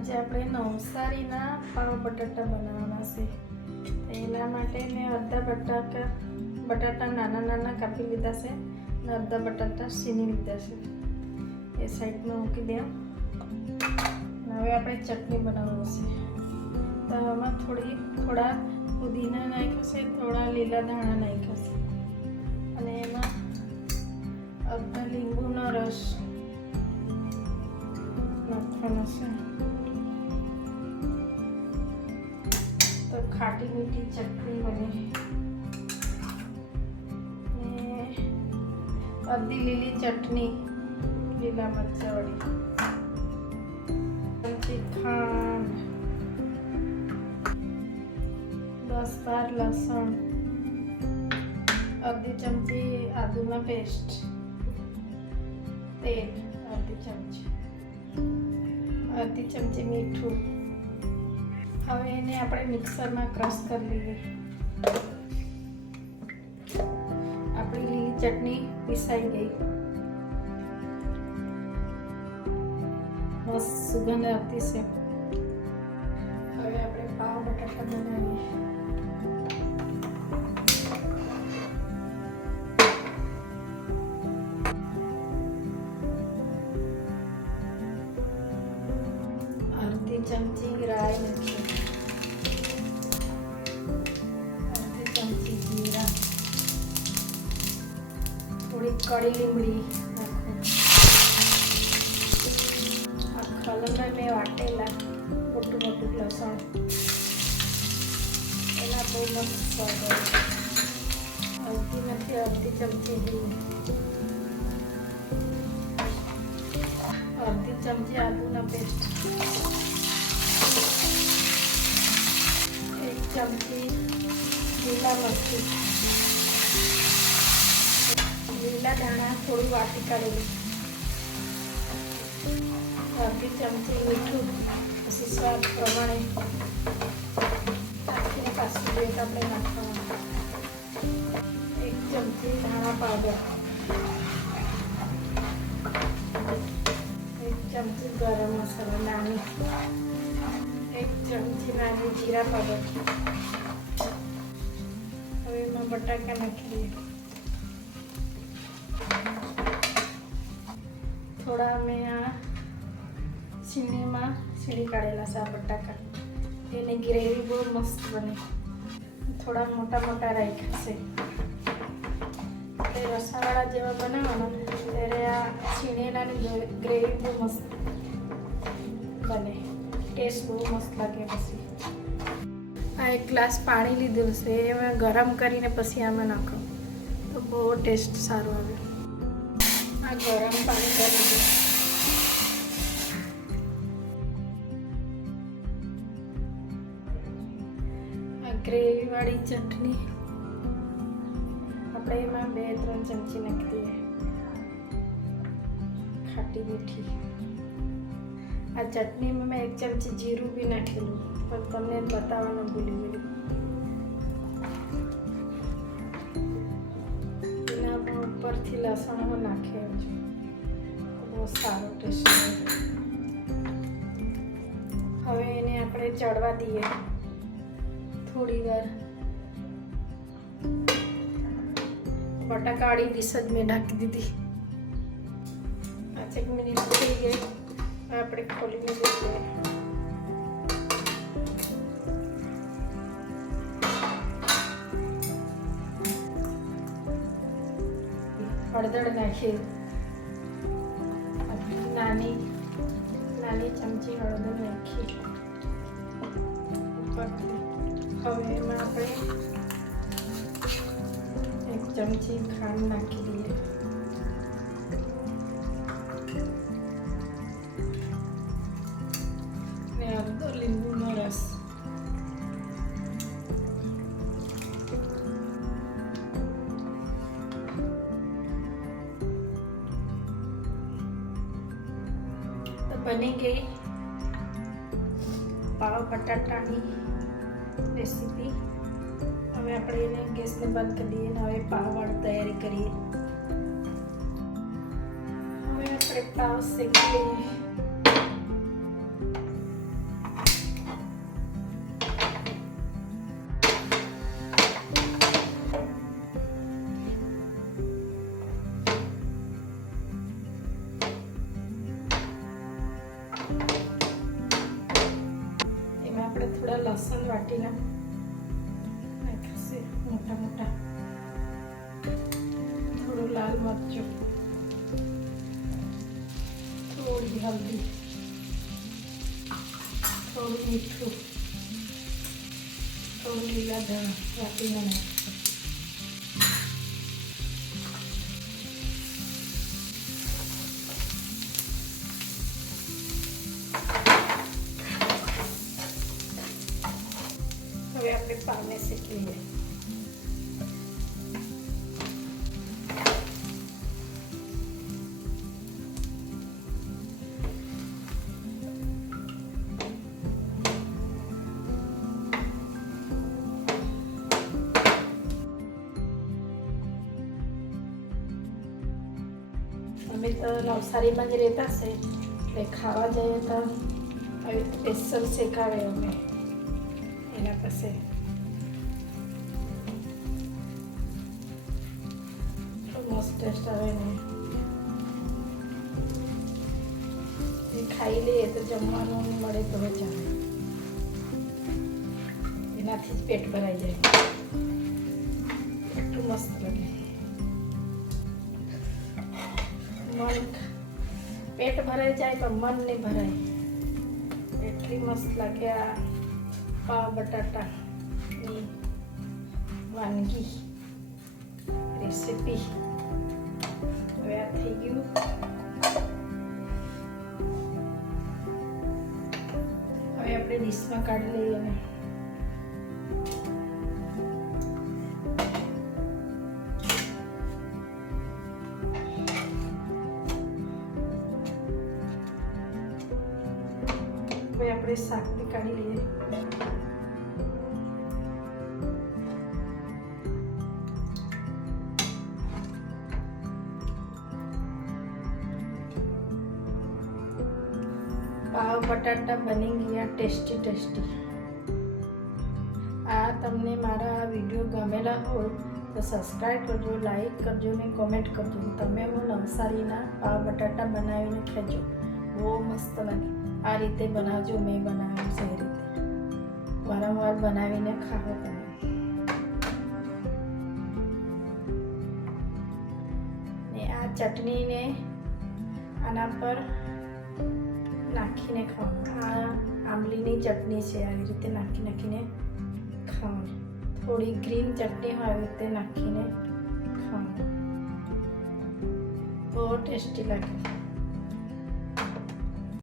આજે આપણે નવસારીના પાવ બટાટા બનાવવાના છે. એના માટે મેં અડધા બટાટા નાના નાના કાપી લીધા છે અને અડધા બટાટા સીની લીધા છે. એ સાઈડમાં મૂકી દે. હવે આપણે ચટણી બનાવવાની છે. તો આમાં થોડા પુદીના નાખ્યો છે, થોડા લીલા ધાણા નાખ્યા છે અને એમાં અડધા લીંબુનો રસ નાખવાનો છે. તો ખાટી મીઠી ચટણી બને. અડધી લીલી ચટણી લીલા મરચાવાળી, ચમચી ખાંડ, 10-12 લસણ, અડધી ચમચી આદુના પેસ્ટ, તેલ અડધી ચમચી મીઠું. હવે એને આપણે મિક્સરમાં ક્રશ કરી લઈએ. આપણી લીલી ચટણી પીસાઈ ગઈ. મસ્ત સુગંધ આવતી છે. હવે આપણે પાવ બટાટા બનાવીએ. અડધી ચમચી રાઈ નાખીએ, અડધી ચમચી જીરા, થોડી કળી લીમડી નાખો. આ ખલમાં મેં વાટેલા મોટું લસણ, એના બહુ મસ્ત સ્વાદ આવે. અડધી ચમચી હિંગ, અડધી ચમચી આદુના પેસ્ટ, 1 ચમચી લીલા મરચું, લીલા ધાણા થોડું વાટી કાઢેલું, અડધી ચમચી મીઠું, પછી સ્વાદ પ્રમાણે નાખીને પાછું જોઈએ તો આપણે નાખવાનું. 1 ચમચી ધાણા પાવડર, 1 ચમચી ગરમ મસાલા નાની, 1 ચમચી નાની જીરા પાવડર. હવે એમાં બટાકા નાખી દઈએ. થોડા મેં આ છીણી કાઢેલા છે આ બટાકા. એની ગ્રેવી બહુ મસ્ત બને. થોડા મોટા રાખ્યા છે. એટલે રસાવાળા જેવા બનાવવાના ત્યારે આ છીણેલાની ગ્રેવી બહુ મસ્ત બને. ટેસ્ટ બહુ મસ્ત લાગે. પછી આ 1 ગ્લાસ પાણી લીધેલું છે, એમાં ગરમ કરીને પછી આમાં નાખો તો બહુ ટેસ્ટ સારો આવે. આ ગરમ પાણી કરી દીધું. આ ગ્રેવીવાળી ચટણી આપણે એમાં 2-3 ચમચી નાખી દઈએ. ખાટી મીઠી. આ ચટણીમાં મેં 1 ચમચી જીરું બી નાખેલું, પણ તમને બતાવવાનું ભૂલી ગયું. એના ઉપરથી લસણ નાખ્યો છે, બહુ સારો ટેસ્ટ આવે. હવે એને આપણે ચડવા દઈએ થોડી વાર. બટાકાવાળી ડીશ જ મેં ઢાંકી દીધી. 5 મિનિટ થઈ ગઈ. આપણે ખોલીને જોઈએ. હળદર નાખીએ, નાની ચમચી હળદર નાખી ઉપરથી. હવે એમાં આપણે 1 ચમચી ખાંડ નાખી દઈએ. ને અડધો લીંબુનો રસ. તો બની ગઈ પાવ બટાટાની રેસીપી. હવે આપણે એને ગેસને બંધ કરી દઈએ અને હવે પાવવાળી તૈયારી કરીએ. હવે આપણે પાવ શેકી લઈએ. લસણ વાટીને નાખશે, મોટા મોટા. થોડું લાલ મરચું, થોડી હલ્દી, થોડું મીઠું, થોડું લીલા ધાણા વાટીને નાખશે. હવે આપણે પાવને શેકી લઈએ. અમે તો નવસારીમાં જ રહેતા છે એટલે ખાવા જઈએ તો આવી સ્પેશિયલ શેકાવે અમે એના પાસે. મસ્ત ટેસ્ટ આવે ને એ ખાઈ લઈએ તો જમવાનું મળે તો ચાલે, એનાથી જ પેટ ભરાઈ જાય. એટલું મસ્ત લાગે. મન પેટ ભરાઈ જાય પણ મન નહીં ભરાય, એટલી મસ્ત લાગે આ પાવ બટાટાની વાનગી રેસીપી. હવે આ થઈ ગયું. હવે આપણે ડીશમાં કાઢી લઈએ અને હવે આપણે શાક બી કાઢી લઈએ. પાવ બટાટા બની ગયા ટેસ્ટી ટેસ્ટી. આ તમને મારા વિડીયો ગમેલા હોય તો સબસ્ક્રાઈબ કરજો, લાઈક કરજો ને કોમેન્ટ કરજો. તમે હું નવસારીના પાવ બટાટા બનાવીને ખાજો, બહુ મસ્ત લાગે. આ રીતે બનાવજો, મેં બનાવ્યું છે એ રીતે. વારંવાર બનાવીને ખાઓ તમે. ને આ ચટણીને આના પર નાખીને ખાવાનું. આ આંબલીની ચટણી છે, આવી રીતે નાખીને ખાવાનું. થોડી ગ્રીન ચટણી હોય આવી રીતે નાખીને ખાવાનું, બહુ ટેસ્ટી લાગે.